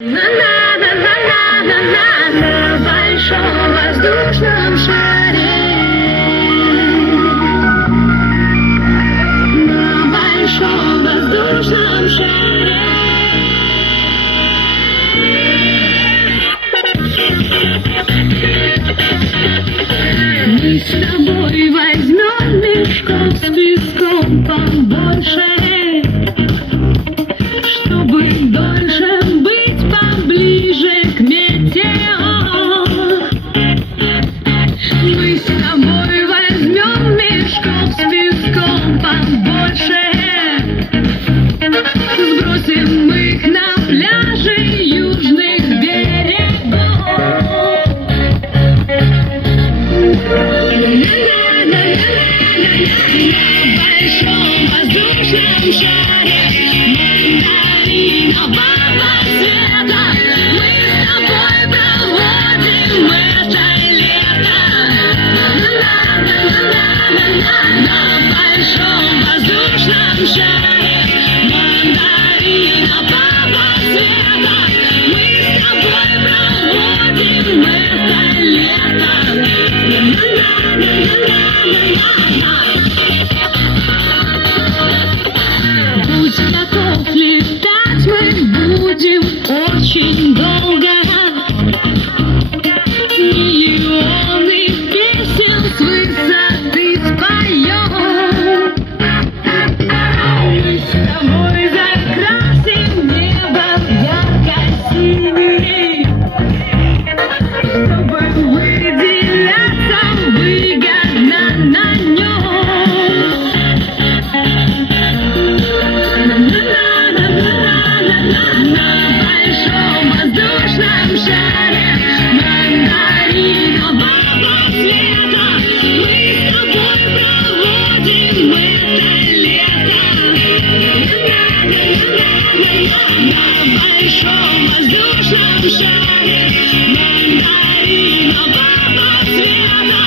На большом воздушном шаре, на большом воздушном шаре. Мы с тобой возьмем мешков с песком побольше, чтобы дольше быть поближе к метеору. Мы с тобой возьмем мешков с песком побольше, сбросим их на пляжи южных берегов. На большом воздушном шаре мандаринового цвета мы с тобой проводим это лето. На большом воздушном шаре мандаринового цвета мы с тобой проводим это лето. Будь готов летать, мы будем очень долго. Миллионы песен с высоты споем. Мы с тобой закрасим небо ярко-синим, чтобы выделяться выгодно на нем. На большом воздушном шаре мандаринового цвета мы с тобой проводим это лето. На большом воздушном шаре мандаринового цвета